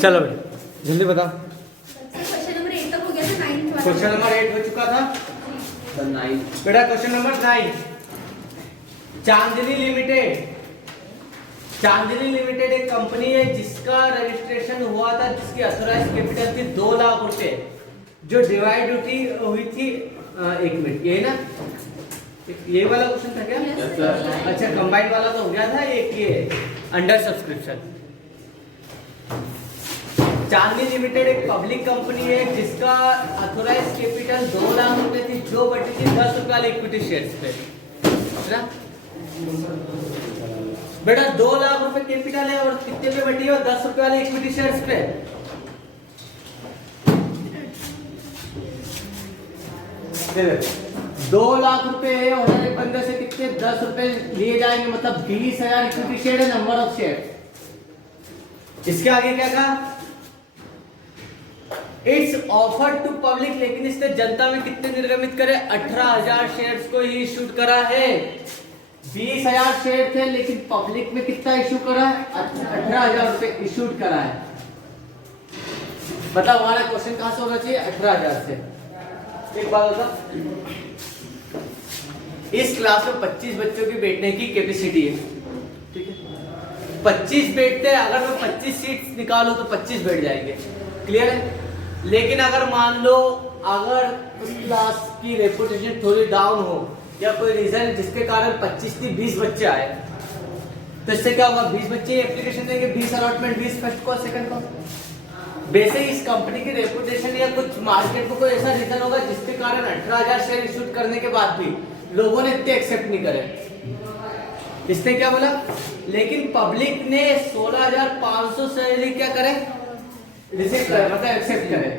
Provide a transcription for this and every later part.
चलो बेटा जल्दी बताओ। क्वेश्चन नंबर 8 तक हो गया था, 9th वाला। क्वेश्चन नंबर 8 हो चुका था। बेटा क्वेश्चन नंबर 9, चांदनी लिमिटेड। चांदनी लिमिटेड एक कंपनी है जिसका रजिस्ट्रेशन हुआ था, जिसकी ऑथराइज्ड कैपिटल थी 2 लाख रुपए, जो डिवाइड हुई थी 1 मिनट, ये ना ये वाला क्वेश्चन था क्या? अच्छा कंबाइंड वाला तो हो गया था, एक ये अंडर सब्सक्रिप्शन। चांदनी लिमिटेड एक पब्लिक कंपनी है जिसका ऑथराइज्ड कैपिटल 2 लाख रुपए थी, जो बटी थी 10 रुपए वाले इक्विटी शेयर्स पे ना बेटा। 2 लाख रुपए कैपिटल है और कितने पे बटी है? 10 रुपए वाले इक्विटी शेयर्स पे। 2 लाख रुपए है और एक बंदे से कितने 10 रुपए लिए जाएंगे, मतलब 20,000 इक्विटी शेयर है, नंबर ऑफ शेयर। इसके आगे क्या कहा? इट्स ऑफर टू पब्लिक, लेकिन इसने जनता में कितने निर्गमित करे? 18,000 शेयर्स को ही इशू करा है। 20,000 शेयर थे लेकिन पब्लिक में कितना इशू करा है? 18,000 रुपए इशू करा है। मतलब हमारा क्वेश्चन कहां से होना चाहिए? 18,000 से। एक बात बता, इस क्लास में 25 बच्चों की बैठने की कैपेसिटी है, ठीक है? 25 बैठते हैं, अगर मैं 25 सीट निकालूं तो 25 बैठ जाएंगे, क्लियर है? लेकिन अगर मान लो अगर उस क्लास की रेपुटेशन थोड़ी डाउन हो या कोई रीजन जिसके कारण 25 थी 20 बच्चे आए, तो इससे क्या होगा? 20 बच्चे एप्लीकेशन देंगे, 20 अलॉटमेंट, 20 फर्स्ट को सेकंड को। वैसे इस कंपनी की रेपुटेशन या कुछ मार्केट में कोई ऐसा रीजन होगा जिसके कारण 18,000 शेयर इशू करने के बाद भी लोगों ने इतने एक्सेप्ट नहीं करे। इसने क्या बोला? लेकिन पब्लिक ने 16,500 शेयर ही क्या करे? रिजेक्ट करे, मतलब एक्सेप्ट करे।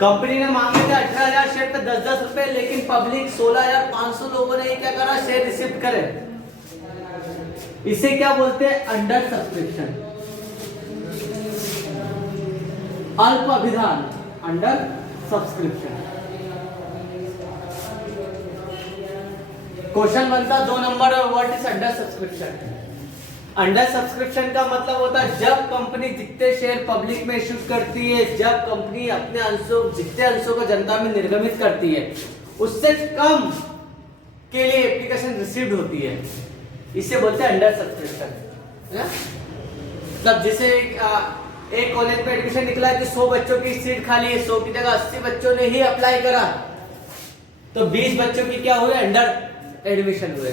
कंपनी ने मांगे थे 18,000 शेयर पे 10-10 रुपए, लेकिन पब्लिक 16,500 लोगों ने क्या करा? शेयर रिसीव करे। इसे क्या बोलते हैं? अंडर सब्सक्रिप्शन, अल्प अभिधान, अंडर सब्सक्रिप्शन। क्वेश्चन बनता 2 number, what is under subscription? Under subscription का मतलब होता है जब कंपनी जितने शेयर पब्लिक में इशू करती है, जब कंपनी अपने अंशों जितने अंशों को जनता में निर्गमित करती है उससे कम के लिए एप्लीकेशन रिसीव्ड होती है, इसे बोलते हैं अंडर सब्सक्रिप्शन। मतलब जैसे एक कॉलेज में एडमिशन निकला है कि 100 बच्चों की सीट खाली है, 100 की जगह 80 बच्चों ने ही अप्लाई करा, तो 20 बच्चों की क्या हुए? अंडर एडमिशन हुए,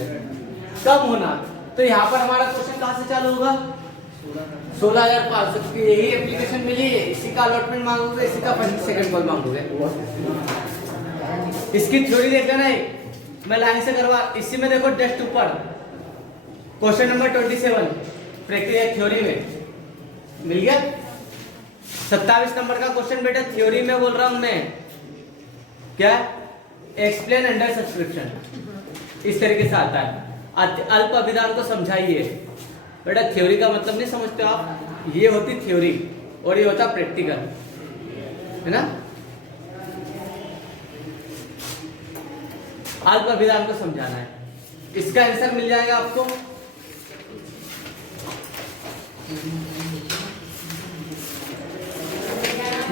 कम होना। तो यहाँ पर हमारा क्वेश्चन कहां से चालू होगा? 16,500 की यही एप्लीकेशन मिली है, इसी का अलॉटमेंट मांगोगे, इसी का सेकंड कॉल मांगोगे। इसकी थ्योरी देखना नहीं, मैं लाइन से करवा, इसी में देखो टेस्ट ऊपर क्वेश्चन नंबर 27 प्रक्रिया थ्योरी में मिल गया। 27 नंबर का क्वेश्चन बेटा थ्योरी में बोल रहा हूं मैं, क्या? एक्सप्लेन अंडर सब्सक्रिप्शन, इस तरीके से आता है। अल्प अभिधान को समझाइए। बेटा थ्योरी का मतलब नहीं समझते आप, ये होती थ्योरी और ये होता प्रैक्टिकल, है ना? अल्प अभिधान को समझाना है। इसका आंसर मिल जाएगा आपको,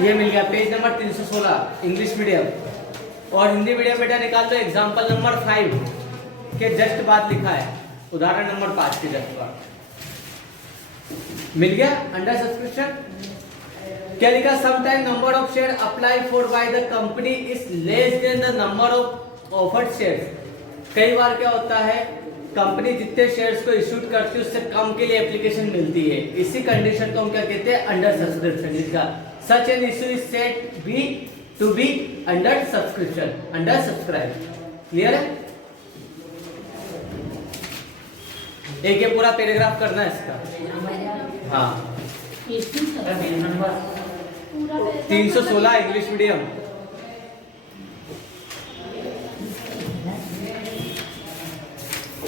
ये मिल गया पेज नंबर 316 इंग्लिश मीडियम, और हिंदी मीडियम बेटा निकाल दो एग्जांपल नंबर 5 के जस्ट बाद लिखा है, उदाहरण नंबर 5 के जस्ट बाद मिल गया। अंडर सब्सक्रिप्शन क्या लिखा? Some time number of share apply for by the company is less than the number of offered shares. कई बार क्या होता है, कंपनी जितने शेयर्स को इशू करती है उससे कम के लिए एप्लीकेशन मिलती है, इसी कंडीशन को हम क्या कहते हैं? Under subscription. इसका such an issue is said be to be under subscription, under subscribe. Clear है? एक ये पूरा पैराग्राफ करना है इसका। हाँ 316 इंग्लिश मीडियम।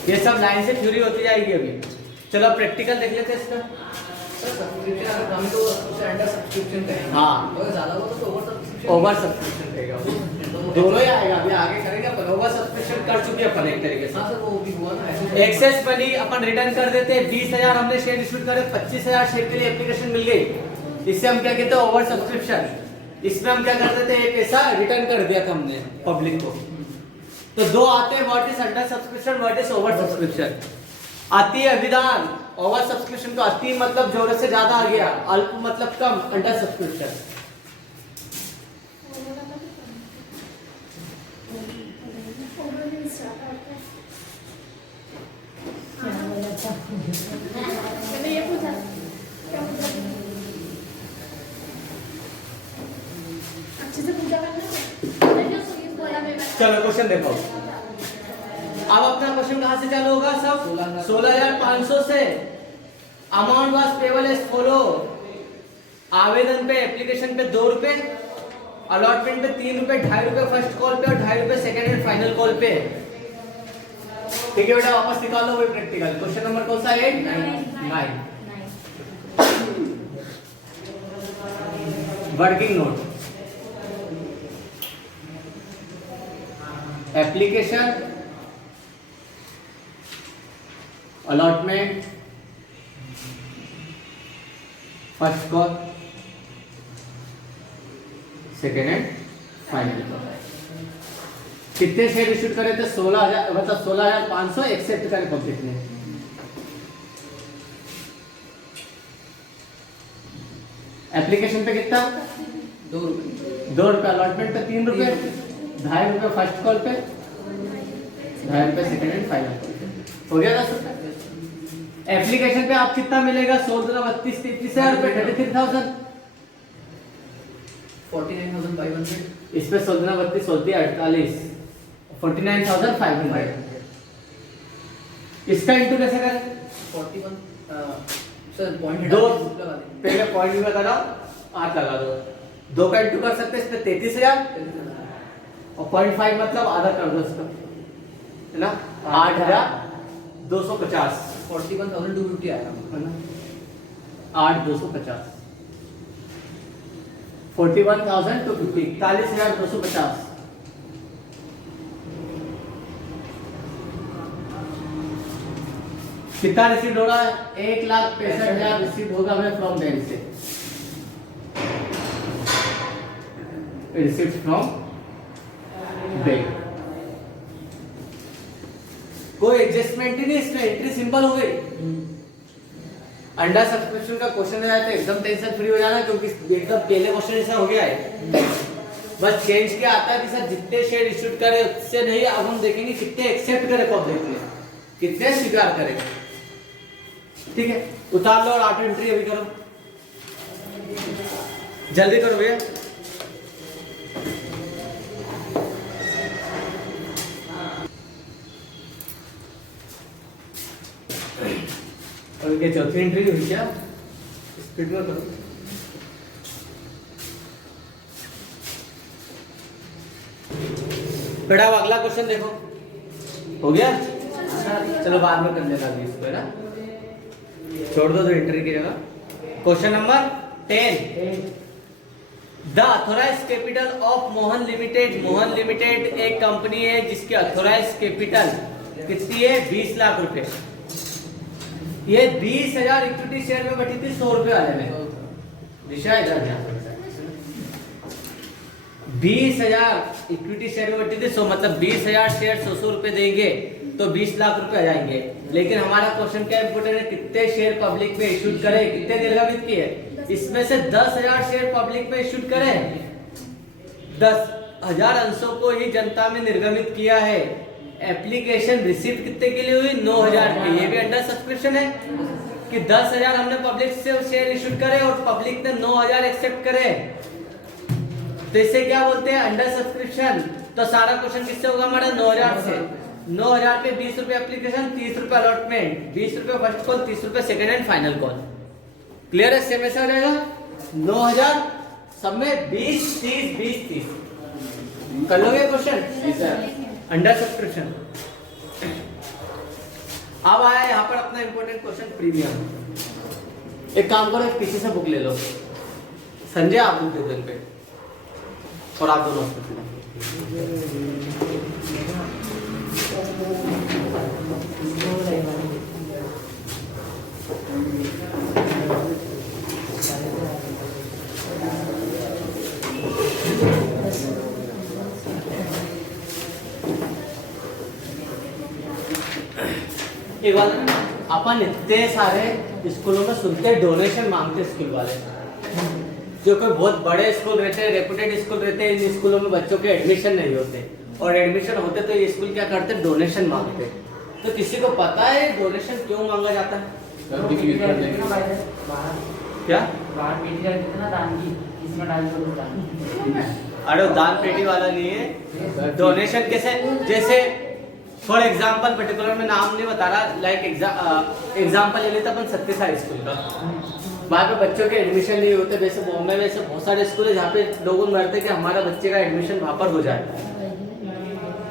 ये सब लाइन से थ्योरी होती जाएगी अभी। चलो प्रैक्टिकल देख लेते हैं इसका। हाँ ओवर सब्सक्रिप्शन कहेगा, दोनों ही आएगा, अभी आगे करेंगे अपन। ओवर सब्सक्रिप्शन कर चुके हैं अपन एक तरीके से। एक्सेस मनी अपन रिटर्न कर देते हैं। 20,000 हमने शेयर इशू करे, 25,000 शेयर के लिए एप्लीकेशन मिल गई, इससे हम क्या कहते हैं ओवर सब्सक्रिप्शन। इसमें हम क्या कर देते हैं, ये पैसा रिटर्न कर दिया था हमने पब्लिक को। तो दो आते हैं, what is under subscription, what is over subscription. आती है विधान, ओवर सब्सक्रिप्शन तो अति मतलब जरूरत से ज्यादा आ गया, अल्प मतलब कम, अंडर सब्सक्रिप्शन। मैंने ये पूछा क्या पूछा, अच्छे से पूछा करना। मैंने जो सुनी बोला मैं चलो क्वेश्चन देखो, अब अपना क्वेश्चन कहां से चालू होगा सब, 16,500 से। Amount was payable as follow, आवेदन पे एप्लीकेशन पे 2 रुपए, अलॉटमेंट पे 3 रुपए, 2.5 रुपए फर्स्ट कॉल पे और 2.5 रुपए सेकंड एंड फाइनल कॉल पे। ठीक है बेटा, वापस निकाल लो वही प्रैक्टिकल। क्वेश्चन नंबर कौन सा है, 9। Working note, application, allotment, first call, second and final call. कितने शेयर इशू करे थे, 16,000, मतलब 16,500 एक्सेप्ट करे पब्लिक ने। एप्लीकेशन पे कितना, 2 रुपए, 2 रुपए, अलॉटमेंट पे 3 रुपए, 2.5 रुपए फर्स्ट कॉल पे, 2.5 रुपए सेकेंड एंड फाइनल कॉल पे। हो गया 10 रुपए। एप्लीकेशन पे आप कितना मिलेगा, 16,32, 33,000 रुपए, 33,000। 49,500, इस पे 16,32, 48, 49,500। इसका इंटू कैसे करें, 41 सर पॉइंट दो लगा देंगे। पहले पॉइंट में लगा दो, 8 लगा दो, 2 का इंटू कर सकते हैं, इसमें 33,000 और 0.5 मतलब आधा कर दो इसका, है ना, 8,250, 41,250 आया है ना, 8,250, 41,250, 41,250। कितना रिसीव हो रहा है, 1,65,000 रिसीव होगा हमें फ्रॉम बैंक से, रिसीव फ्रॉम बैंक। कोई एडजस्टमेंट ही नहीं इसमें, एंट्री सिंपल हो गई। अंडर सब्सक्रिप्शन का क्वेश्चन आया तो एकदम टेंशन फ्री हो जाना, क्योंकि एकदम पहले क्वेश्चन ऐसा हो गया है। बस चेंज क्या आता है कि सर जितने शेयर इश्यूड करे उससे नहीं, अब हम देखेंगे कितने एक्सेप्ट करे पब्लिक ने, कितने स्वीकार करे। ठीक है, उतार लो और ऑटो एंट्री अभी करो, जल्दी करो भैया। और ये चौथी एंट्री हुई क्या, स्पीड में करो। बेटा अब अगला क्वेश्चन देखो, हो गया, चलो बाद में कर लेना अभी इसको, है ना, छोड़ दो तो एंट्री की जगह। Question number 10, the authorise capital of Mohan limited. Mohan limited एक कंपनी है जिसकी अथोराइज कैपिटल कितनी है, 20 लाख रुपए। ये 20,000 इक्विटी शेयर में बटी थी 100 रुपए वाले में, विषय इधर ध्यान, 20,000 इक्विटी शेयर में बटी थी 100, मतलब 20,000 शेयर 100 रुपए देंगे तो 20 लाख रुपए आ जाएंगे। लेकिन हमारा क्वेश्चन क्या इंपोर्टेंट है, कितने शेयर पब्लिक में इशूड करे, कितने निर्गमित किए, इसमें से 10,000 शेयर पब्लिक में इशूड करे, 10,000 अंशों को ही जनता में निर्गमित किया है। एप्लीकेशन रिसीप्ट कितने के लिए हुई, 9,000 की। ये भी अंडर सब्सक्रिप्शन है कि 10,000 हमने पब्लिक से शेयर इशूड करे और पब्लिक ने 9,000 एक्सेप्ट करे, तो इसे क्या बोलते हैं, अंडर सब्सक्रिप्शन। तो सारा क्वेश्चन किससे होगा हमारा, 9,000 से। 9,000 पे 20 रुपए एप्लीकेशन, 30 रुपए अलॉटमेंट, 20 रुपए फर्स्ट कॉल, 30 रुपए second and final call. Clear है, सेम ऐसा हो जाएगा। 9,000 सब में 20, 30, 20, 30 कर लोगे क्वेश्चन, अंडर सब्सक्रिप्शन। अब आया यहाँ पर अपना इंपॉर्टेंट क्वेश्चन, प्रीमियम। एक काम करो, किसी से बुक ले लो, संजय आप बुक दे दो इन पे, और आप दोनों एक बात, अपन इतने सारे स्कूलों में सुनते डोनेशन मांगते स्कूल वाले। जो कोई बहुत बड़े स्कूल रहते हैं, रेपुटेड स्कूल रहते हैं, इन स्कूलों में बच्चों के एडमिशन नहीं होते, और एडमिशन होते तो ये स्कूल क्या करते, डोनेशन मांगते। तो किसी को पता है डोनेशन क्यों मांगा जाता है? क्या अरे दान पेटी वाला नहीं है, डोनेशन कैसे, जैसे फॉर एग्जाम्पल पर्टिकुलर में नाम नहीं बता रहा, लाइक एग्जाम्पल ले लेते अपन सत्य साई स्कूल का। वहाँ पे बच्चों के एडमिशन नहीं होते, वैसे बॉम्बे में से बहुत सारे स्कूल है जहाँ पे लोग मरते कि हमारा बच्चे का एडमिशन वहाँ पर हो जाए।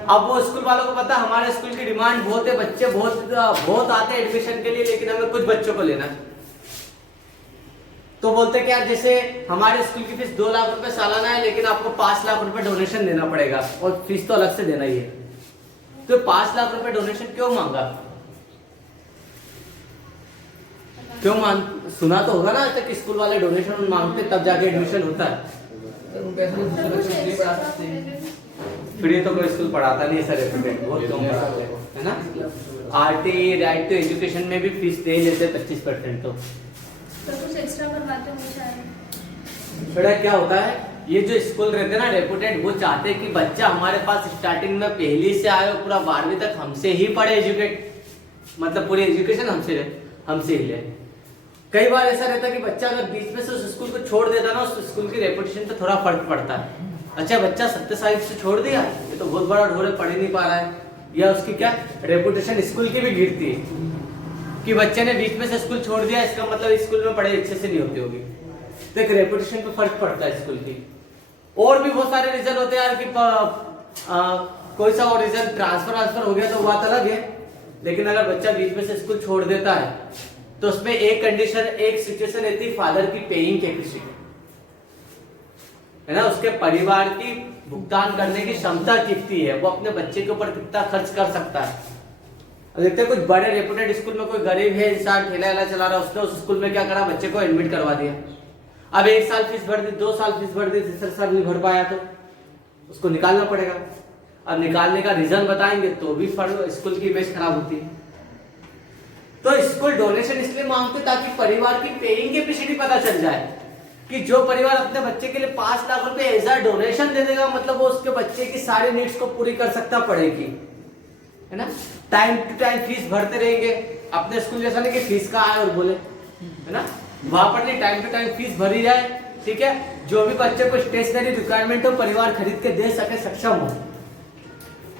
अब वो स्कूल वालों को पता हमारे स्कूल की डिमांड बहुत है, बच्चे बहुत आते हैं एडमिशन के लिए, लेकिन हमें कुछ बच्चों को लेना। तो बोलते क्या, जैसे हमारे स्कूल की फीस 2 लाख रुपए सालाना है, लेकिन आपको 5 लाख रुपए डोनेशन देना पड़ेगा, और फीस तो अलग से देना ही है। तो 5 लाख रुपए डोनेशन क्यों मांगा? क्यों सुना तो होगा ना आज तक स्कूल वाले डोनेशन मांगते तब जाके एडमिशन होता है। सर उन पैसों से दूसरे बच्चे नहीं पढ़ा सकते हैं। फिर ये तो कोई स्कूल पढ़ाता नहीं है सर, रेपुटेड बहुत कम पढ़ाते हैं, है ना। आरटी राइट टू एजुकेशन में भी फीस दे लेते 25%। तो कुछ एक्स्ट्रा करवाते होंगे शायद। बेटा क्या होता है, ये जो स्कूल रहते हैं ना रेपुटेड, वो चाहते हैं कि बच्चा हमारे पास स्टार्टिंग में पहली से आए और पूरा 12वीं तक हमसे ही पढ़े, एजुकेट मतलब पूरी एजुकेशन हमसे ही ले। कई बार ऐसा रहता है कि बच्चा अगर बीच में से उस स्कूल को छोड़ देता ना, उस स्कूल की रेपुटेशन पे थोड़ा फर्क पड़ता है। अच्छा बच्चा सत्य साई से छोड़ दिया, ये तो बहुत बड़ा ढोल है, पढ़ ही नहीं पा रहा है, या उसकी क्या रेपुटेशन स्कूल की भी गिरती है कि बच्चे ने बीच में से स्कूल छोड़ दिया, इसका मतलब स्कूल में पढ़ाई अच्छे से नहीं होती होगी। तो एक रेपुटेशन पे फर्क पड़ता है स्कूल की। और भी बहुत सारे रीजन होते हैं यार कि कोई सा और रीजन ट्रांसफर हो गया तो बात अलग है, लेकिन अगर बच्चा बीच में से स्कूल छोड़ देता है तो उसमें एक कंडीशन, एक सिचुएशन रहती है फादर की पेइंग कैपेसिटी, है ना, उसके परिवार की भुगतान करने की क्षमता कितनी है, वो अपने बच्चे के ऊपर कितना खर्च कर सकता है। देखते हैं कुछ बड़े रेपुटेड स्कूल में कोई गरीब है इंसान ठेला वेला चला रहा है, उसने उस स्कूल में क्या करा, बच्चे को एडमिट करवा दिया। अब 1 साल फीस भर दी, 2 साल फीस भर दी, तीसरे साल नहीं भर पाया तो उसको निकालना पड़ेगा। अब निकालने का रीजन बताएंगे तो भी स्कूल की इमेज खराब होती है। तो स्कूल डोनेशन इसलिए मांगते ताकि परिवार की पेइंग कैपेसिटी पता चल जाए कि जो परिवार अपने बच्चे के लिए 5 लाख रुपए एज अ डोनेशन दे देगा, मतलब वो उसके बच्चे की सारी नीड्स को पूरी कर सकता पड़ेगी, है ना। टाइम टू टाइम फीस भरते रहेंगे, अपने स्कूल जैसा नहीं कि फीस का आए और बोले, है ना, वहां पर नहीं, टाइम टू टाइम फीस भरी जाए, ठीक है। जो भी बच्चे को स्टेशनरी रिक्वायरमेंट हो परिवार खरीद के दे सके, सक्षम हो।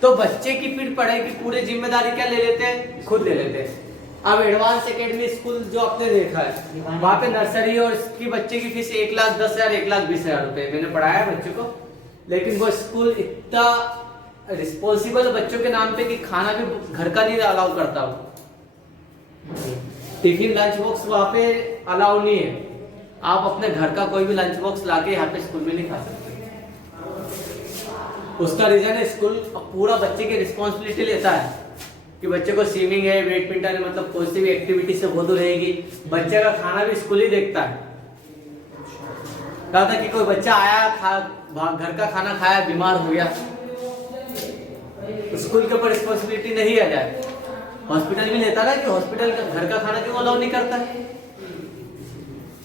तो बच्चे की फिर पढ़ाई की पूरी जिम्मेदारी क्या ले लेते हैं, खुद ले लेते हैं। अब एडवांस एकेडमी स्कूल जो आपने देखा है, वहां पे नर्सरी और इसकी बच्चे की फीस 1,10,000 1,20,000 रुपए मैंने पढ़ाया है बच्चों को, लेकिन वो स्कूल इतना रिस्पॉन्सिबल बच्चों के नाम पे कि खाना भी घर का नहीं अलाउ करता हो। टिफिन लंच बॉक्स वहां पे अलाउ नहीं है, आप अपने घर का कोई भी लंच बॉक्स लाके यहाँ पे स्कूल में नहीं खा सकते। उसका रीजन है स्कूल पूरा बच्चे की रिस्पॉन्सिबिलिटी लेता है कि बच्चे को स्विमिंग है, बैडमिंटन है, मतलब कोई सी भी एक्टिविटी से वो दूर रहेगी। बच्चे का खाना भी स्कूल ही देखता है। कहा था कि कोई बच्चा आया घर का खाना खाया बीमार हो गया, स्कूल के ऊपर रिस्पॉन्सिबिलिटी नहीं आ जाए। हॉस्पिटल भी लेता ना कि हॉस्पिटल का घर का खाना क्यों अलाउ नहीं करता है।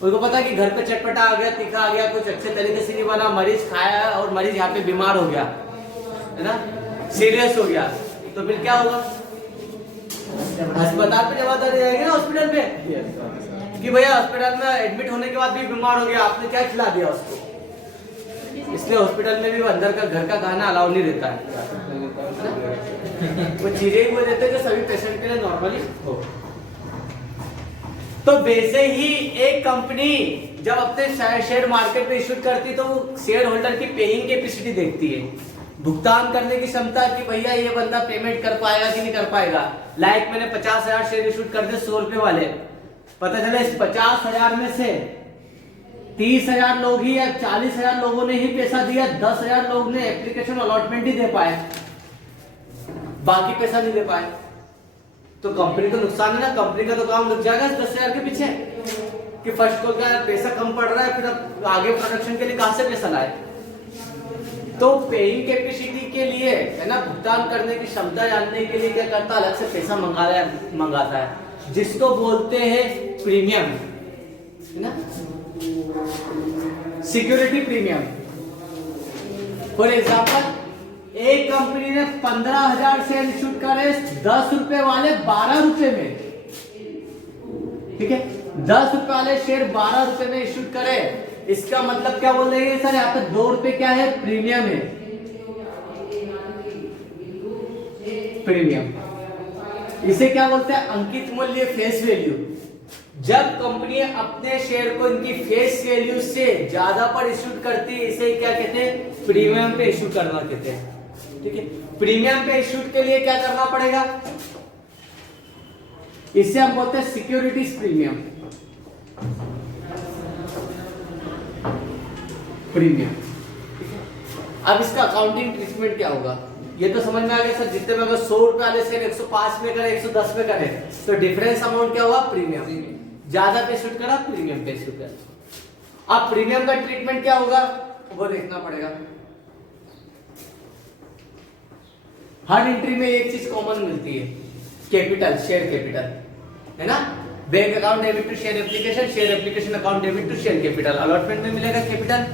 उनको पता कि घर पे चटपटा आ गया, तीखा आ गया, कुछ अच्छे तरीके से नहीं बना, मरीज खाया और मरीज यहाँ पे बीमार हो गया, है ना, सीरियस हो गया, तो फिर क्या होगा, अस्पताल पे जवाबदारी रहेगी ना हॉस्पिटल पे कि भैया हॉस्पिटल में एडमिट होने के बाद भी बीमार हो गया, आपने क्या खिला दिया उसको। इसलिए हॉस्पिटल में भी अंदर का घर का खाना अलाउ नहीं रहता है, वो चीजें ही वो देते हैं जो सभी पेशेंट के लिए नॉर्मली हो। तो वैसे ही एक कंपनी जब अपने शेयर मार्केट में इश्यू करती तो वो शेयर होल्डर की पेइंग कैपेसिटी देखती है, भुगतान करने की क्षमता कि भैया ये बंदा पेमेंट कर पाएगा कि नहीं कर पाएगा। लाइक मैंने 50,000 शेयर इश्यू कर दिए 100 रुपए वाले, पता चला इस 50,000 में से 30,000 लोग ही या 40,000 लोगों ने ही पैसा दिया, 10,000 लोग ने एप्लीकेशन अलॉटमेंट ही दे पाए, बाकी पैसा नहीं दे पाए। तो कंपनी को नुकसान है ना, कंपनी का तो काम लग जाएगा 10,000 के पीछे कि फर्स्ट को क्या पैसा कम पड़ रहा है, फिर अब आगे प्रोडक्शन के लिए कहां से पैसा लाए। तो पेइंग कैपेसिटी के लिए है ना, भुगतान करने की क्षमता जानने के लिए क्या करता है, अलग से पैसा मंगाता है, जिसको बोलते हैं प्रीमियम, है ना, सिक्योरिटी प्रीमियम। फॉर एग्जाम्पल एक कंपनी ने 15,000 शेयर इशू करे 10 रुपए वाले 12 रुपए में, ठीक है, 10 रुपए वाले शेयर 12 रुपए में इशू करे, इसका मतलब क्या बोल रहे हैं सर, यहाँ पे 2 रुपए क्या है, प्रीमियम है, प्रीमियम। इसे क्या बोलते हैं, अंकित मूल्य, फेस वैल्यू। जब कंपनी अपने शेयर को इनकी फेस वैल्यू से ज्यादा पर इशू करती है, इसे क्या कहते हैं, प्रीमियम पे इशू करना कहते हैं, ठीक है। प्रीमियम पे इशू के लिए क्या करना पड़ेगा, इसे हम बोलते हैं सिक्योरिटीज प्रीमियम, प्रीमियम। अब इसका अकाउंटिंग ट्रीटमेंट क्या होगा, ये तो समझ में आ गया सर, जितने में अगर 100 रुपए वाले शेयर 105 में करे, 110 में करे, तो डिफरेंस अमाउंट क्या हुआ, प्रीमियम। ज्यादा पे शूट करा, प्रीमियम पे शूट करा। अब प्रीमियम का ट्रीटमेंट क्या होगा वो देखना पड़ेगा। हर एंट्री में एक चीज कॉमन मिलती है, कैपिटल, शेयर कैपिटल, है ना। Bank account debit to share application, share application account debit to share capital. Allotment में मिलेगा कैपिटल,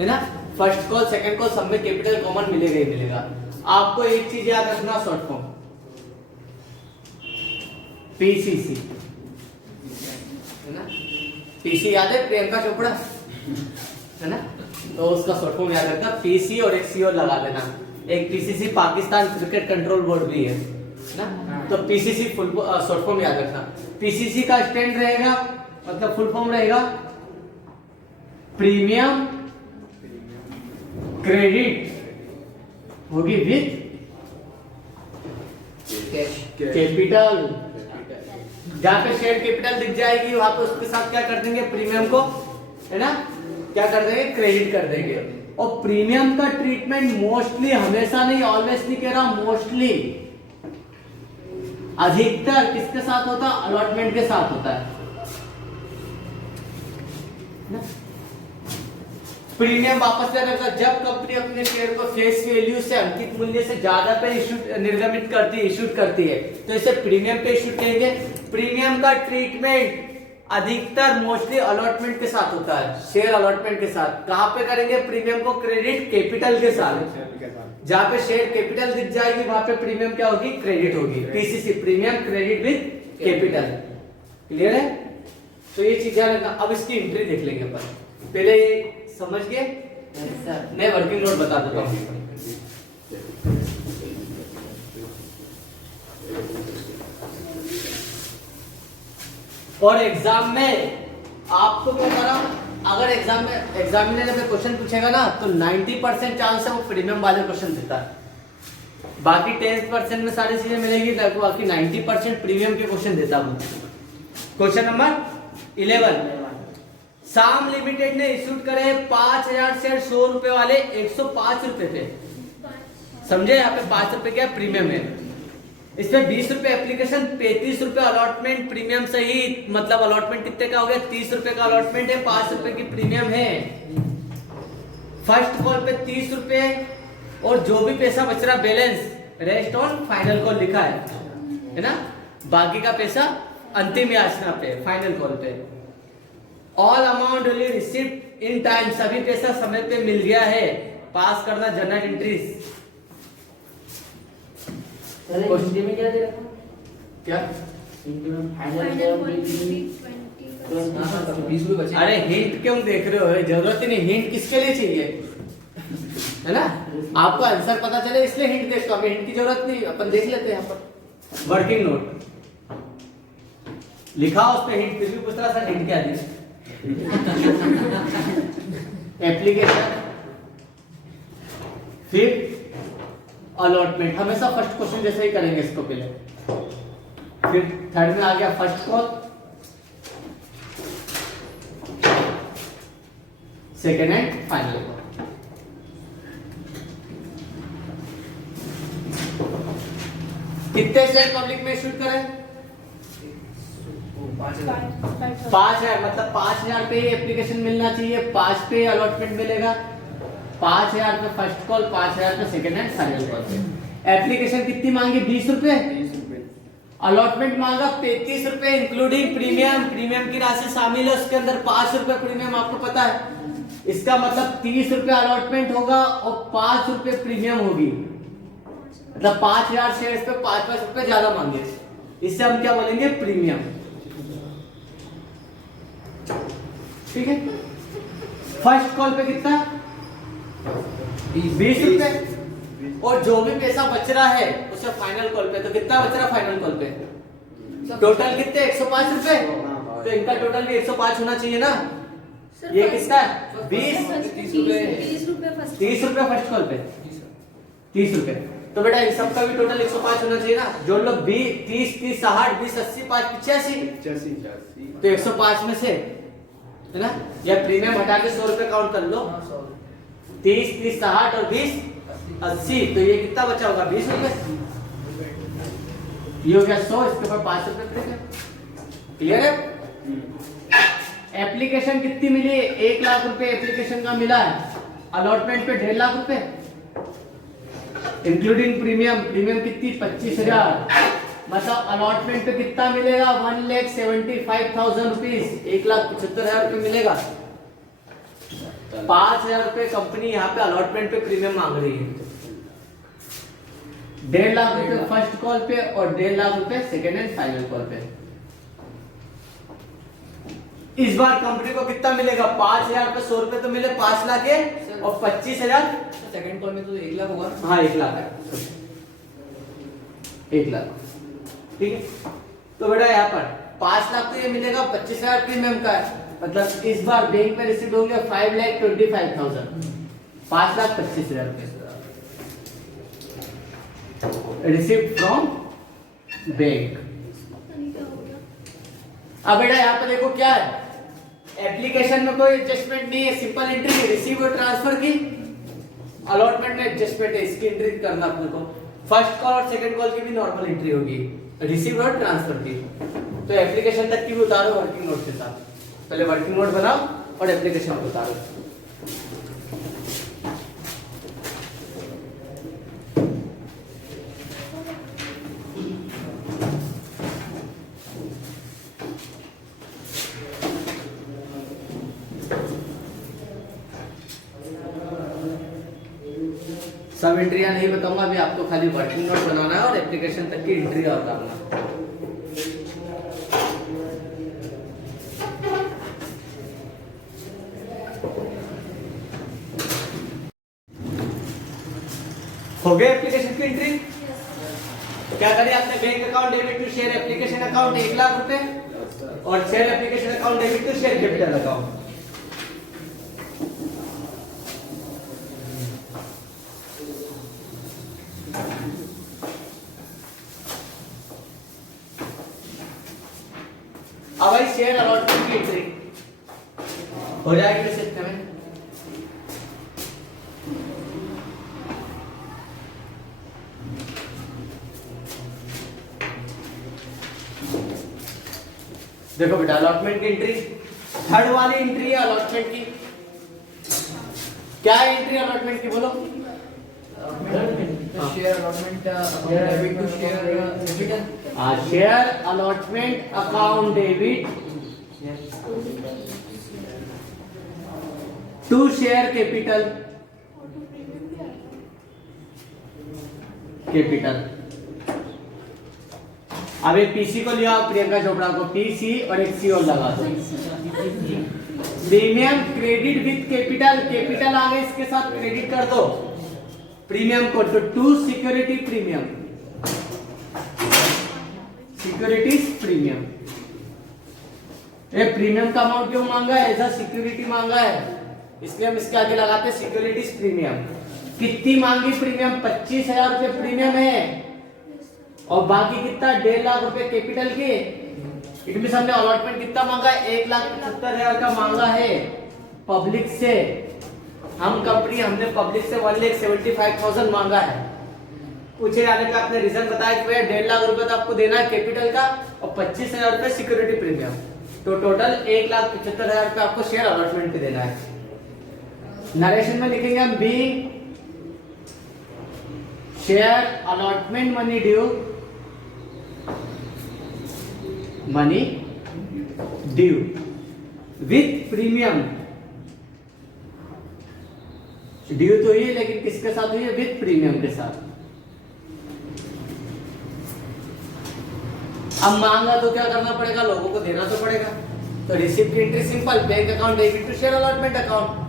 है ना। फर्स्ट कॉल सेकंड कॉल सब में कैपिटल कॉमन मिलेगा ही मिलेगा। आपको एक चीज याद रखना, शॉर्ट फॉर्म पीसीसी, है ना। पीसी याद है, प्रियंका चोपड़ा, है ना, तो उसका शॉर्ट फॉर्म याद रखना, पीसी और एक सी और लगा देना। एक PCC Pakistan cricket control board भी है ना, तो पीसीसी फुल शॉर्ट फॉर्म याद रखना। पीसीसी का स्टैंड रहेगा, मतलब फुल फॉर्म रहेगा प्रीमियम क्रेडिट होगी विथ कैपिटल। जहां पे शेयर कैपिटल दिख जाएगी वहां पे उसके साथ क्या कर देंगे, प्रीमियम को, है ना, क्या कर देंगे, क्रेडिट कर देंगे। और प्रीमियम का ट्रीटमेंट मोस्टली, हमेशा नहीं, ऑलवेज नहीं कह रहा, मोस्टली, अधिकतर किसके साथ होता है, अलॉटमेंट के साथ होता है ना? प्रीमियम वापस से रहेगा जब कंपनी अपने शेयर को फेस वैल्यू से अंकित मूल्य से ज्यादा पे निर्गमित करती है, इशू करती है, तो इसे प्रीमियम पे इशू कहेंगे। प्रीमियम का ट्रीटमेंट अधिकतर मोस्टली अलॉटमेंट के साथ होता है, शेयर अलॉटमेंट के साथ। कहां पे करेंगे प्रीमियम को, क्रेडिट कैपिटल के साथ। जहां पे शेयर कैपिटल दिख जाएगी वहां पे प्रीमियम क्या होगी, क्रेडिट होगी। PCC, premium credit with capital. Clear है, तो ये चीज याद रखना। अब इसकी एंट्री देख लेंगे अपन, पहले समझ गए, मैं वर्किंग नोट बता देता हूँ। और एग्जाम में आपको क्या करा, अगर एग्जाम में एग्जामिनर में क्वेश्चन पूछेगा ना तो 90% चांस है वो प्रीमियम वाले क्वेश्चन देता है। बाकी 10% में सारी चीजें मिलेगी, बाकी 90% प्रीमियम के क्वेश्चन देता हूँ। क्वेश्चन नंबर 11, साम लिमिटेड ने इशू करे 5,000 शेयर 100 रुपए वाले 105 रुपए पे, समझे, यहाँ पे 5 रुपए क्या प्रीमियम है। इसमें 20 रुपए एप्लीकेशन, 35 रुपए अलॉटमेंट, प्रीमियम सही, मतलब अलॉटमेंट कितने का हो गया, 30 रुपए का अलॉटमेंट है, 5 रुपए की प्रीमियम है। फर्स्ट कॉल पे 30 रुपए और जो भी पैसा बच रहा balance, rest on final call लिखा है ना, बाकी का पैसा अंतिम याचना पे, फाइनल कॉल पे। All amount will received in time, सभी पैसा समय पे मिल गया है। पास करना जर्नल एंट्रीज। हिंदी में क्या दे रखा, क्या हिंदी में फाइनल कॉल 20 रुपए बचे। अरे हिंट क्यों देख रहे हो, जरूरत ही नहीं, हिंट किसके लिए चाहिए, है ना, आपको आंसर पता चले इसलिए हिंट देखता हूं, हिंट की जरूरत नहीं, अपन देख लेते हैं यहाँ पर। वर्किंग नोट लिखा उस पे हिंट, फिर भी पूछ रहा सर हिंट क्या दी। एप्लीकेशन, फिर अलॉटमेंट, हमेशा फर्स्ट क्वेश्चन जैसे ही करेंगे इसको पहले। फिर थर्ड में आ गया first call, second and final call. कितने शेयर पब्लिक में शूट करें, 5,000। 5,000, मतलब 5,000 पे एप्लीकेशन मिलना चाहिए, 5 पे अलॉटमेंट मिलेगा, 5,000 पे फर्स्ट कॉल, 5,000 पे सेकंड हैंड फाइनल कॉल पे। एप्लीकेशन कितनी मांगी? 20 रुपए। अलॉटमेंट मांगा 35 रुपए इंक्लूडिंग प्रीमियम। प्रीमियम की राशि शामिल है उसके अंदर, 5 रुपए प्रीमियम, आपको पता है। इसका मतलब 30 रुपए अलॉटमेंट होगा और 5 रुपए प्रीमियम होगी, मतलब 5,000 शेयर पे 5-5 रुपए ज्यादा मांगे, इससे हम क्या बोलेंगे? प्रीमियम। ठीक है। फर्स्ट कॉल पे कितना? 20 रुपए। और जो भी पैसा बच रहा है उसे फाइनल कॉल पे, तो कितना बच रहा है फाइनल कॉल पे? टोटल कितने? 105 रुपए। तो इनका टोटल भी 105 होना चाहिए ना। ये कितना है? 30 रुपए 30 रुपए फर्स्ट कॉल पे, 30 रुपए। तो बेटा इन सबका भी टोटल 105 होना चाहिए ना। जो लोग 20, 30, 30, 60, 20, 80, 5, 85, तो 105 में से है ना, या प्रीमियम हटा के 100 रुपए काउंट कर लो। 30, 30, 60 और 20, 80, तो ये कितना बचा होगा? 20 रुपए। ये हो गया 100, इसके ऊपर 5 रुपए प्रीमियम। क्लियर है? एप्लीकेशन कितनी मिली? 1 लाख रुपए एप्लीकेशन का मिला है। अलॉटमेंट पे 1.5 लाख रुपए इंक्लूडिंग प्रीमियम। प्रीमियम कितनी? 25,000। मतलब अलॉटमेंट पे कितना मिलेगा? 1,75,000 रुपीज, 1,75,000 रुपए मिलेगा। 5,000 रुपए कंपनी यहाँ पे अलॉटमेंट पे प्रीमियम मांग रही है। 1.5 लाख रुपए फर्स्ट कॉल पे और 1.5 लाख रुपए सेकेंड एंड फाइनल कॉल पे। इस बार कंपनी को कितना मिलेगा? 5,000 पे 100 रुपए तो मिले, 5 लाख है, और 25,000 सेकंड कॉल में तो 1 लाख होगा। हाँ 1 लाख है, 1 लाख। ठीक है। तो बेटा यहाँ पर 5 लाख तो ये मिलेगा, 25,000 प्रीमियम का है। मतलब इस बार बैंक में रिसीव होंगे 5,25,000, 5,25,000 रुपए रिसीव फ्रॉम बैंक। अब बेटा यहाँ पे देखो क्या है, एप्लीकेशन में कोई एडजस्टमेंट नहीं है, सिंपल एंट्री रिसीव और ट्रांसफर की। अलॉटमेंट में एडजस्टमेंट है, इसकी एंट्री करना अपने को। फर्स्ट कॉल और सेकंड कॉल की भी नॉर्मल एंट्री होगी, रिसीव और ट्रांसफर की। तो एप्लीकेशन तक की भी उतारो वर्किंग नोट के साथ। पहले वर्किंग नोट बनाओ और एप्लीकेशन उतारो। सब एंट्रियां नहीं बताऊंगा अभी, आपको खाली वर्किंग नोट बनाना है और एप्लीकेशन तक की एंट्री और करना। हो गया एप्लीकेशन की एंट्री। तो क्या करें आपने? Bank account debit to share application account 1 lakh रुपए और share application account debit to share capital account. अब भाई शेयर अलॉटमेंट की एंट्री हो जाएगी इस सिस्टम में। देखो बेटा अलॉटमेंट की एंट्री, थर्ड वाली एंट्री है अलॉटमेंट की। क्या एंट्री अलॉटमेंट की बोलो? Share allotment debit to share capital. Share allotment account debit to share capital अब एक पीसी को लिया प्रियंका चोपड़ा को, पीसी और एक सी और लगा दो। Premium credit with capital, capital आगे इसके साथ क्रेडिट कर दो प्रीमियम को, तो to security premium, securities premium. ये प्रीमियम का अमाउंट क्यों मांगा है? एज सिक्योरिटी मांगा है, इसलिए हम इसके आगे लगाते हैं सिक्योरिटीज प्रीमियम। कितनी मांगी प्रीमियम? 25,000 रुपए प्रीमियम है और बाकी कितना? 1.5 लाख रुपए कैपिटल के। इट मींस हमने अलॉटमेंट कितना मांगा है? 1,75,000 का मांगा है पब्लिक से। हम कंपनी हमने पब्लिक से 1,75,000 मांगा है। पूछे जाने का आपने रीजन बताया कि भैया 1.5 लाख रुपए तो आपको देना है कैपिटल का और 25,000 रुपए सिक्योरिटी प्रीमियम, तो टोटल 1,75,000 रुपए आपको शेयर अलॉटमेंट पे देना है। नरेशन में लिखेंगे हम B share allotment money due with premium. Due तो ही है लेकिन किसके साथ हुई है? विथ प्रीमियम के साथ। अब मांगा तो क्या करना पड़ेगा? लोगों को देना तो पड़ेगा। तो रिसिप्ट की entry simple, bank account debit to share allotment account.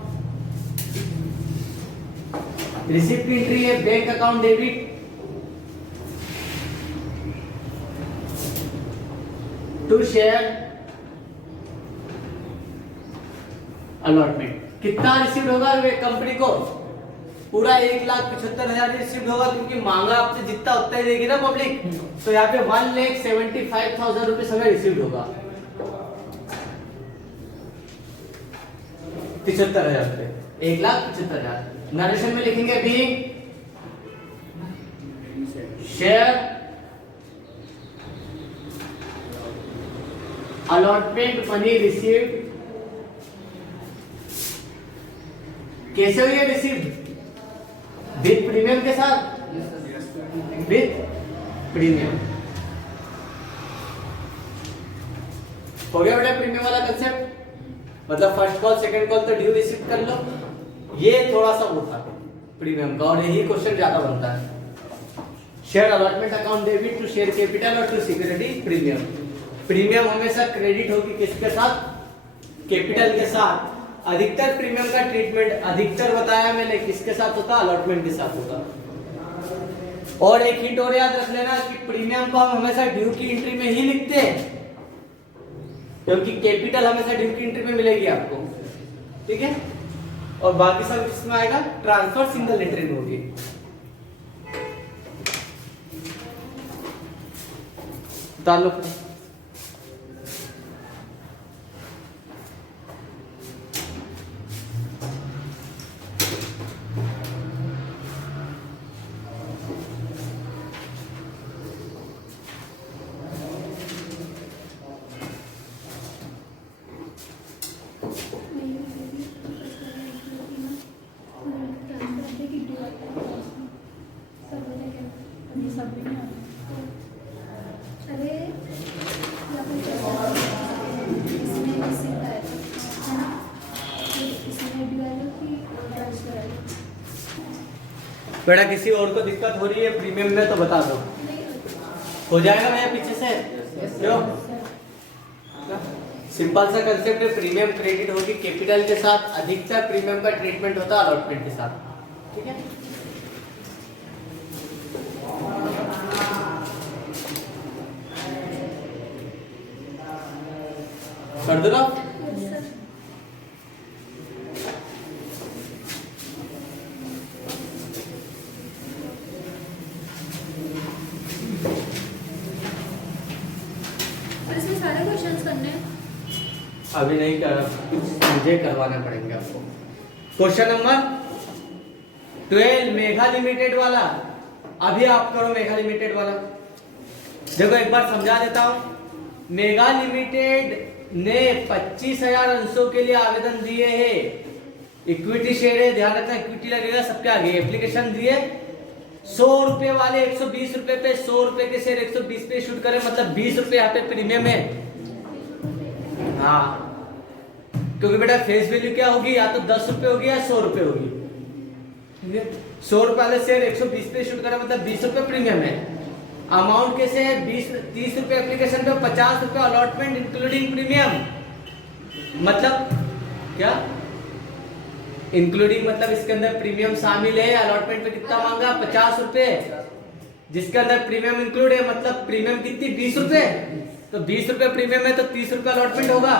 Receipt की एंट्री है bank account debit to share allotment. कितना रिसीव होगा कंपनी को? पूरा 1,75,000 रिसीव होगा, क्योंकि मांगा आपसे जितना उतना ही देगी ना पब्लिक। तो यहाँ पे 1,75,000 रुपए हमें रिसीव होगा, 75,000 रुपए, 1,75,000। नरेशन में लिखेंगे भी शेयर अलॉटमेंट मनी रिसीव्ड। कैसे हुई है रिसीव्ड? विथ प्रीमियम के साथ, विथ प्रीमियम। हो गया बेटा प्रीमियम वाला कंसेप्ट। मतलब फर्स्ट कॉल सेकंड कॉल तो ड्यू रिसीव कर लो। ये थोड़ा सा वो था प्रीमियम का, और यही क्वेश्चन ज्यादा बनता है। Share allotment account debit to share capital और टू सिक्योरिटी प्रीमियम। प्रीमियम हमेशा क्रेडिट होगी किसके साथ? कैपिटल के साथ। अधिकतर प्रीमियम का ट्रीटमेंट, अधिकतर बताया मैंने, किसके साथ होता? अलॉटमेंट के साथ होता। और एक हिंट और याद रख लेना कि प्रीमियम को हम हमेशा ड्यू की एंट्री में ही लिखते हैं, क्योंकि कैपिटल हमेशा ड्यू की एंट्री में मिलेगी आपको, ठीक है। और बाकी सब किसमें आएगा? ट्रांसफर सिंगल एंट्री में होगी। ताल्लुक बेटा किसी और को दिक्कत हो रही है प्रीमियम में तो बता दो, हो जाएगा भैया पीछे से। क्यों? सिंपल सा कंसेप्ट है, प्रीमियम क्रेडिट होगी कैपिटल के साथ। अधिकतर प्रीमियम का ट्रीटमेंट होता है अलॉटमेंट के साथ, ठीक है। कर दो ना। इसमें सारे क्वेश्चंस करने हैं? अभी नहीं कर, मुझे करवाना पड़ेंगे आपको। क्वेश्चन नंबर 12 मेघा लिमिटेड वाला। अभी आप करो मेघा लिमिटेड वाला। देखो एक बार समझा देता हूं। मेघा लिमिटेड ने 25,000 अंशों के लिए आवेदन दिए हैं। इक्विटी शेयर है, ध्यान रखना इक्विटी लगेगा सबके आगे। एप्लीकेशन दिए 100 रुपए वाले 120 रुपए पे, 100 रुपए के शेयर 120 पे शूट करें, मतलब 20 रुपए यहाँ पे प्रीमियम है। हाँ, क्योंकि बेटा फेस वैल्यू क्या होगी? या तो 10 रुपए होगी या 100 रुपए होगी, ठीक है। 100 रुपए वाले शेयर 120 पे शूट करें, मतलब 20 रुपए प्रीमियम है। अमाउंट कैसे है? 30 रुपए एप्लीकेशन पे, 50 रुपए अलॉटमेंट इंक्लूडिंग प्रीमियम। मतलब क्या इंक्लूडिंग? मतलब इसके अंदर प्रीमियम शामिल है। अलॉटमेंट पे कितना मांगा? 50 रुपए, जिसके अंदर प्रीमियम इंक्लूड है। मतलब प्रीमियम कितनी? 20 रुपए। तो 20 रुपए प्रीमियम है तो 30 रुपए अलॉटमेंट होगा।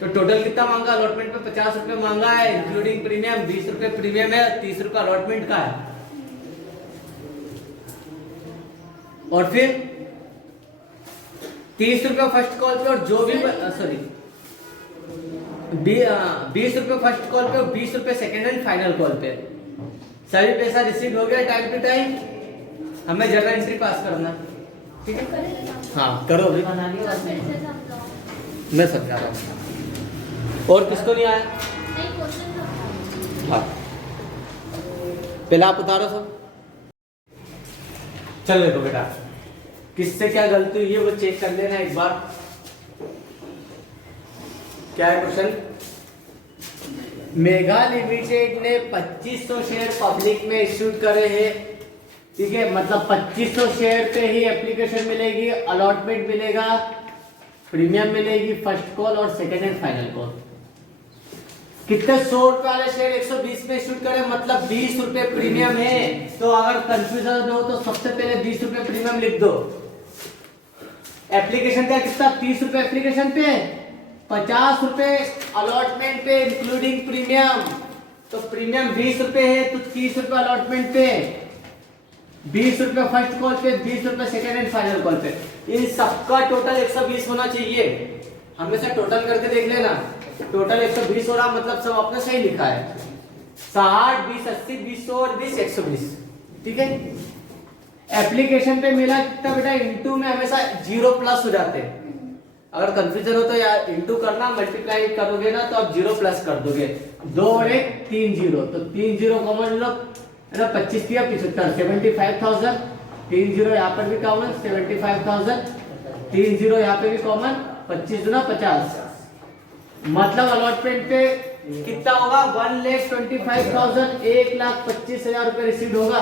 तो टोटल कितना मांगा? अलॉटमेंट पे 50 रुपए मांगा है इंक्लूडिंग प्रीमियम, 20 रुपए प्रीमियम है, 30 रुपए अलॉटमेंट का है। और फिर 30 रुपए फर्स्ट कॉल पे, और जो भी 20 रुपए फर्स्ट कॉल पे और 20 रुपए सेकेंड एंड फाइनल कॉल पे। सभी पैसा रिसीव हो गया टाइम टू टाइम। हमें जर्नल एंट्री पास करना, ठीक है। हाँ करो अभी, मैं समझा रहा हूँ। और किसको नहीं आया? नहीं क्वेश्चन पहले आप उतारो सब। चल देखो बेटा, किससे क्या गलती हुई है वो चेक कर लेना एक बार। क्या है क्वेश्चन? मेगा लिमिटेड ने 2500 शेयर पब्लिक में इश्यूड करे हैं, ठीक है। मतलब 2500 शेयर पे ही एप्लीकेशन मिलेगी, अलॉटमेंट मिलेगा, प्रीमियम मिलेगी, फर्स्ट कॉल और सेकेंड एंड फाइनल कॉल। कितने 100 रुपए वाले शेयर 120 में इश्यूड करे, मतलब 20 रुपए प्रीमियम है। तो अगर कंफ्यूजन हो तो सबसे पहले 20 रुपए प्रीमियम लिख दो। एप्लीकेशन का कितना? 30 रुपए एप्लीकेशन पे, 50 रुपए अलॉटमेंट पे इंक्लूडिंग प्रीमियम। तो प्रीमियम 20 रुपए है तो 30 रुपए अलॉटमेंट पे, 20 रुपए फर्स्ट कॉल पे, 20 रुपए सेकेंड एंड फाइनल कॉल पे। इन सबका टोटल 120 होना चाहिए। हमेशा टोटल करके देख लेना, टोटल 120 हो रहा, मतलब सब आपने सही लिखा है। 60, 20, 80, 20, 100 और 20, 120, ठीक है। एप्लीकेशन पे मिला कितना बेटा? इनटू में हमेशा 0 प्लस हो जाते हैं। अगर कंफ्यूजन हो तो यार इनटू करना, मल्टीप्लाई करोगे ना तो आप 0 प्लस कर दोगे। 2 और 1 3 0, तो 3 0 कॉमन लो, है ना। 25 दिया 75, 75,000। 3 0 यहाँ पर भी कॉमन, 75,000। 3 0 यहाँ पे भी कॉमन, 25 दूना 50। मतलब अलॉटमेंट पे कितना होगा? 1,25,000, 1,25,000 रुपए रिसीव होगा।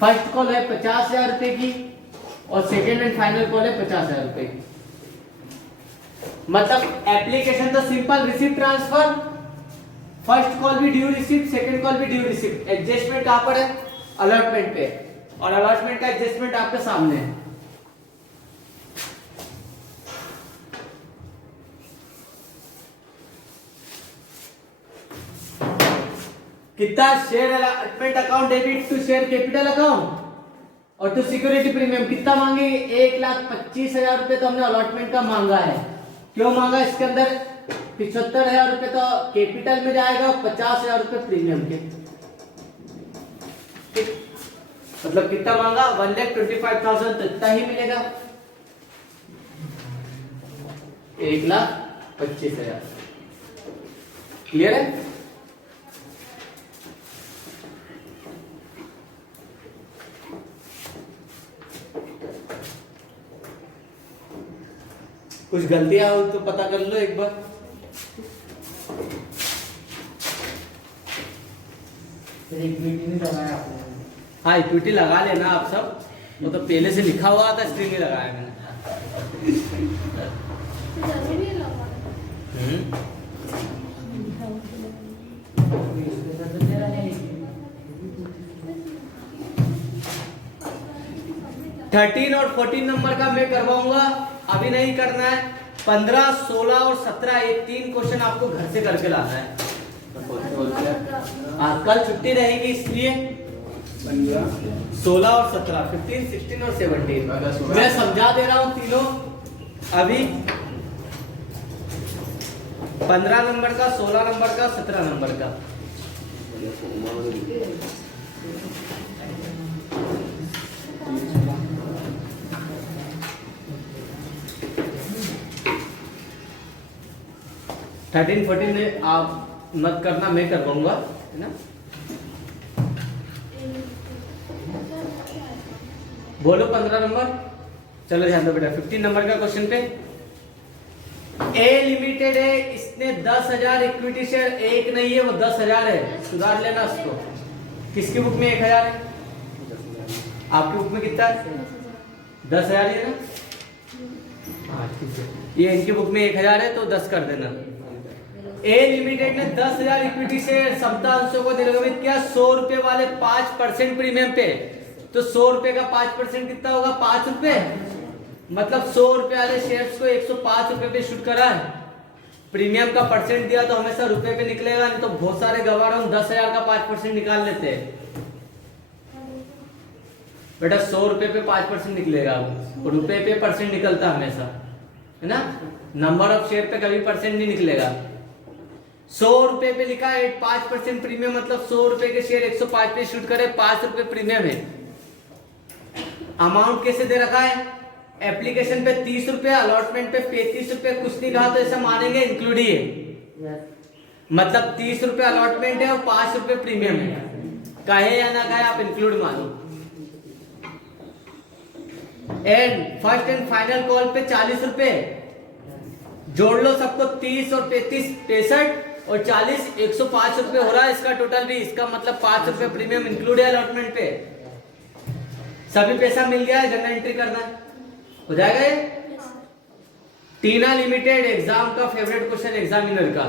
फर्स्ट कॉल है 50,000 रुपए की और सेकेंड एंड फाइनल कॉल है 50,000 रुपए की। मतलब एप्लीकेशन तो simple, receive transfer, first call भी ड्यू रिसीव, सेकेंड कॉल भी ड्यू रिसीव। एडजस्टमेंट कहां पर है? अलॉटमेंट पे, और अलॉटमेंट का एडजस्टमेंट आपके सामने है। कितना? Share allotment account debit to share capital account और टू सिक्योरिटी प्रीमियम कितना मांगे? 1,25,000 रुपए तो हमने अलॉटमेंट का मांगा है। क्यों मांगा? इसके अंदर 75,000 रुपए तो कैपिटल में जाएगा, 50,000 रुपए प्रीमियम के। मतलब कितना मांगा? 1,25,000, तो इतना ही मिलेगा, 1,25,000। क्लियर है? कुछ गलतियां हो तो पता कर लो एक बार। इक्विटी नहीं लगाया आपने? हाँ, इक्विटी लगा लेना आप सब, वो तो पहले से लिखा हुआ था, स्क्रीन में लगाया मैंने। जरूरी है लगाना। 13 और 14 नंबर का मैं करवाऊंगा, अभी नहीं करना है। 15, 16 और 17 ये 3 क्वेश्चन आपको घर से करके लाना है। कल छुट्टी रहेगी इसलिए 16 और 17, 15, 16 और 17 मैं समझा दे रहा हूँ तीनों। अभी 15 नंबर का, 16 नंबर का, 17 नंबर का। थर्टीन 14 में आप मत करना, मैं करवाऊंगा, है ना। बोलो 15 नंबर। चलो ध्यान दो बेटा, 15 नंबर का क्वेश्चन पे। ए लिमिटेड है, इसने 10,000 इक्विटी शेयर, एक नहीं है वो 10,000 है, सुधार लेना उसको। किसकी बुक में 1,000 है? आपकी बुक में कितना है? 10,000 है ना। हाँ ठीक है, ये इनकी बुक में 1,000 है तो 10 कर देना। ए लिमिटेड ने 10,000 इक्विटी शेयर समता अंशों को निर्गमित किया 100 रुपए वाले 5% प्रीमियम पे। तो 100 रुपए का 5% कितना होगा? 5 रुपए। मतलब 100 रुपए वाले शेयर्स को 105 रुपए पे शूट करा है। प्रीमियम का परसेंट दिया तो हमेशा रुपए पे निकलेगा, नहीं तो बहुत सारे गवार हम 10,000 का 5% निकाल लेते हैं। बेटा 100 रुपए पे 5% निकलेगा, रुपए पे परसेंट निकलता हमेशा, है ना। नंबर ऑफ शेयर पे कभी परसेंट नहीं निकलेगा। 100 रुपए पे लिखा है 5% प्रीमियम, मतलब 100 रुपए के शेयर 105 पे शूट करे, 5 रुपए प्रीमियम है। अमाउंट कैसे दे रखा है? एप्लीकेशन पे 30 रुपए, अलॉटमेंट पे 35 रुपए, कुछ नहीं कहा तो ऐसा मानेंगे इंक्लूड ही है। मतलब 30 रुपए अलॉटमेंट है और 5 रुपए प्रीमियम है, कहे या ना कहे आप इंक्लूड मानो। And first and final call पे 40 रुपए, जोड़ लो सबको, 30 और 35 65 और 40 105 रुपए हो रहा है इसका टोटल भी। इसका मतलब 5 रुपए प्रीमियम इंक्लूड है अलॉटमेंट पे। सभी पैसा मिल गया है, जनरल एंट्री करना है, हो जाएगा ये। टीना लिमिटेड एग्जाम का फेवरेट क्वेश्चन एग्जामिनर का।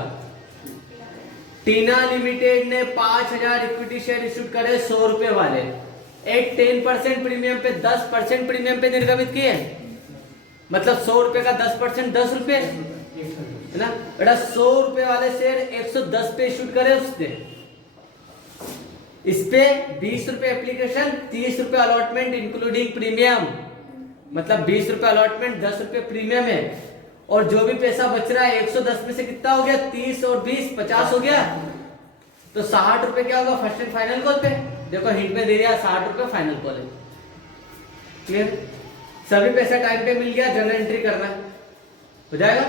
टीना लिमिटेड ने 5000 इक्विटी शेयर इशू करे 100 रुपए वाले, एक 10% प्रीमियम पे 10% प्रीमियम पे निर्गमित किए, मतलब 100 रुपए का 10% 10 रुपए है ना बेटा। 100 रुपए वाले शेयर 110 पे इशू करे उसने, इस पे 20 रुपए एप्लीकेशन, 30 रुपए अलॉटमेंट इंक्लूडिंग प्रीमियम, मतलब 20 रुपए अलॉटमेंट 10 रुपए प्रीमियम है। और जो भी पैसा बच रहा है 110 में से कितना हो गया, 30 और 20 50 हो गया, तो 60 रुपए क्या होगा फर्स्ट एंड फाइनल कॉल पे। देखो हिंट में दे दिया 60 रुपए फाइनल कॉल है, क्लियर। सभी पैसा टाइम पे मिल गया, जनरल एंट्री करना है, हो जाएगा।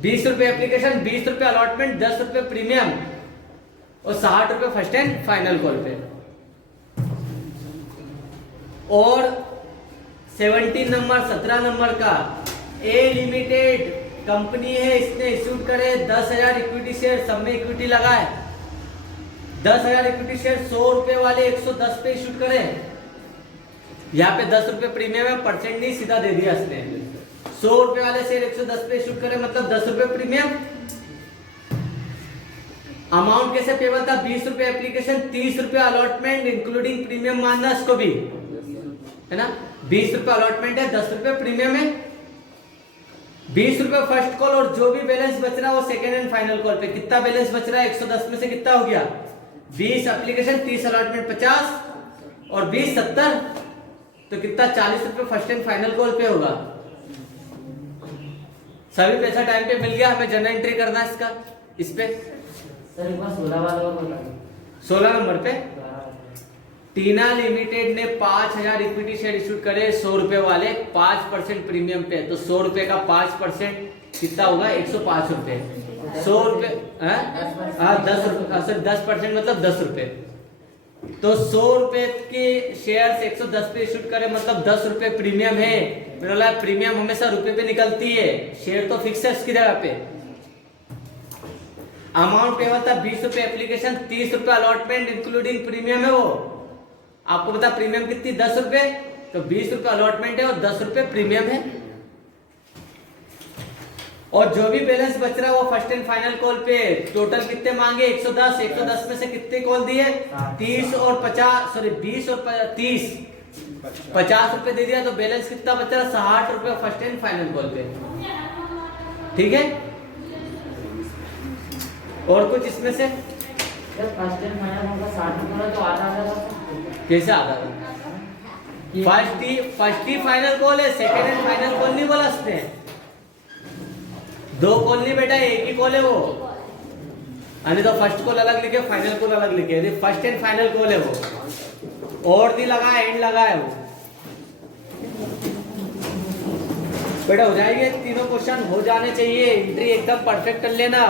20 रुपए एप्लीकेशन, 20 रुपए अलॉटमेंट, 10 रुपए प्रीमियम और 60 रुपए फर्स्ट एंड फाइनल कॉल पे। और 17 नंबर 17 नंबर का, ए लिमिटेड कंपनी है, इसने इश्यू करे 10,000 इक्विटी शेयर, सब में इक्विटी लगाए, 10,000 इक्विटी शेयर 100 रुपए वाले 110 पे इश्यू करे। यहाँ पे 10 रुपए प्रीमियम है, परसेंट नहीं सीधा दे दिया इसने। 100 रुपए वाले शेयर 110 पे इश्यू करे, मतलब 10 रुपए प्रीमियम। अमाउंट कैसे पेबल था, 20 रुपए एप्लीकेशन, 30 रुपए अलॉटमेंट इंक्लूडिंग प्रीमियम मानना इसको भी, है ना। 20 रुपए अलॉटमेंट है, 10 रुपए प्रीमियम है, 20 रुपए फर्स्ट कॉल और जो भी बैलेंस बच रहा है वो सेकेंड एंड फाइनल कॉल पे। कितना बैलेंस बच रहा है, 110 में से कितना हो गया, 20 एप्लीकेशन, 30 अलॉटमेंट 50 और 20 70, तो कितना 40 रुपए फर्स्ट एंड फाइनल कॉल पे होगा। सभी पैसा टाइम पे मिल गया, हमें जनरल एंट्री करना है इसका, इस पे। सर एक बार 16 वाला और बता दो। 16 नंबर पे टीना लिमिटेड ने 5000 इक्विटी शेयर इशू करे 100 रुपए वाले, 5% प्रीमियम पे, तो 100 रुपए का 5% कितना होगा, 105 रुपए। 100 रुपए 10 रुपए, 10% मतलब 10 रुपए, तो 100 रुपए के शेयर 110 पे इशू करे, मतलब 10 रुपए प्रीमियम है। मेरा प्रीमियम हमेशा रुपए पे निकलती है, शेयर तो फिक्स है इसकी जगह पे। अमाउंट पे था 20 रुपए एप्लीकेशन, 30 रुपए अलॉटमेंट इंक्लूडिंग प्रीमियम है। वो आपको पता प्रीमियम कितनी, 10 रुपए, तो 20 रुपए अलॉटमेंट है और 10 रुपए प्रीमियम है। और जो भी बैलेंस बच रहा है वो फर्स्ट एंड फाइनल कॉल पे। टोटल कितने मांगे, 110, 110 में से कितने कॉल दिए, 30 और 50, सॉरी 20 और 30, 50 रुपए दे दिया, तो बैलेंस कितना बच रहा, 60 रुपए फर्स्ट एंड फाइनल कॉल पे, ठीक है। और कुछ इसमें से फर्स्ट एंड फाइनल होगा 60 रुपए, तो आधा कैसे आधा, फर्स्ट ही फाइनल कॉल है, सेकेंड एंड फाइनल कॉल नहीं बोला उसने। 2 कॉल नहीं बेटा, एक ही कॉल है वो, यानी तो फर्स्ट कॉल अलग लिखे, फाइनल कॉल अलग लिखे, फर्स्ट एंड फाइनल कॉल है वो, और नहीं लगा एंड लगा है वो। बेटा हो जाएंगे तीनों क्वेश्चन, हो जाने चाहिए, एंट्री एकदम परफेक्ट कर लेना।